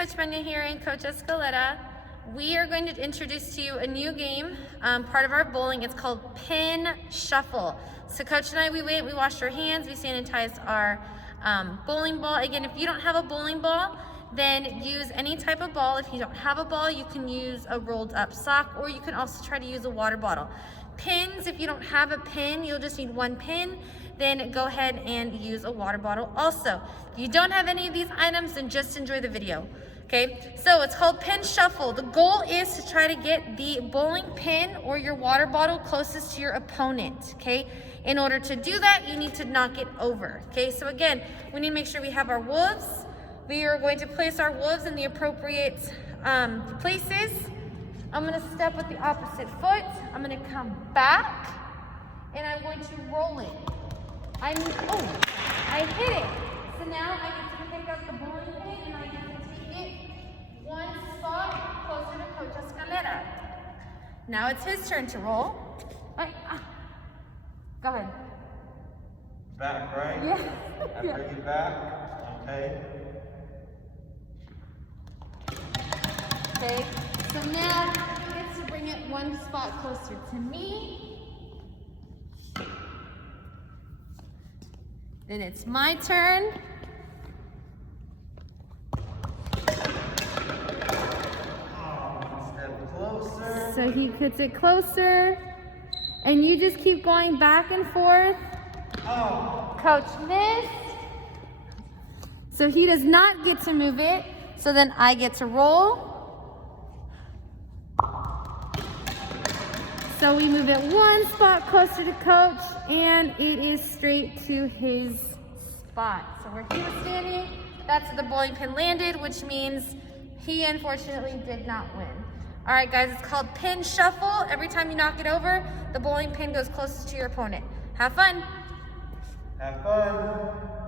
Coach Benya here and Coach Escaleta. We are going to introduce to you a new game, part of our bowling. It's called Pin Shuffle. So Coach and I, we went, we washed our hands, we sanitized our bowling ball. Again, if you don't have a bowling ball, then use any type of ball. If you don't have a ball, you can use a rolled up sock, or you can also try to use a water bottle. Pins, if you don't have a pin, you'll just need one pin. Then go ahead and use a water bottle also. If you don't have any of these items, then just enjoy the video. Okay, so it's called Pin Shuffle. The goal is to try to get the bowling pin or your water bottle closest to your opponent, okay? In order to do that, you need to knock it over, okay? So again, we need to make sure we have our wolves. We are going to place our wolves in the appropriate places. I'm gonna step with the opposite foot. I'm gonna come back, and I'm going to roll it. I hit it. So now I get to pick up the bowling pin and I get to take it one spot closer to Coach Escaleta. Now it's his turn to roll. Go ahead. Back, right? Yeah. I bring you back. Okay. Okay. So now he gets to bring it one spot closer to me. Then it's my turn. Step closer. So he puts it closer, and you just keep going back and forth. Oh. Coach missed. So he does not get to move it. So then I get to roll. So we move it one spot closer to Coach, and it is straight to his spot. So where he was standing, that's where the bowling pin landed, which means he unfortunately did not win. All right, guys, it's called Pin Shuffle. Every time you knock it over, the bowling pin goes closest to your opponent. Have fun. Have fun.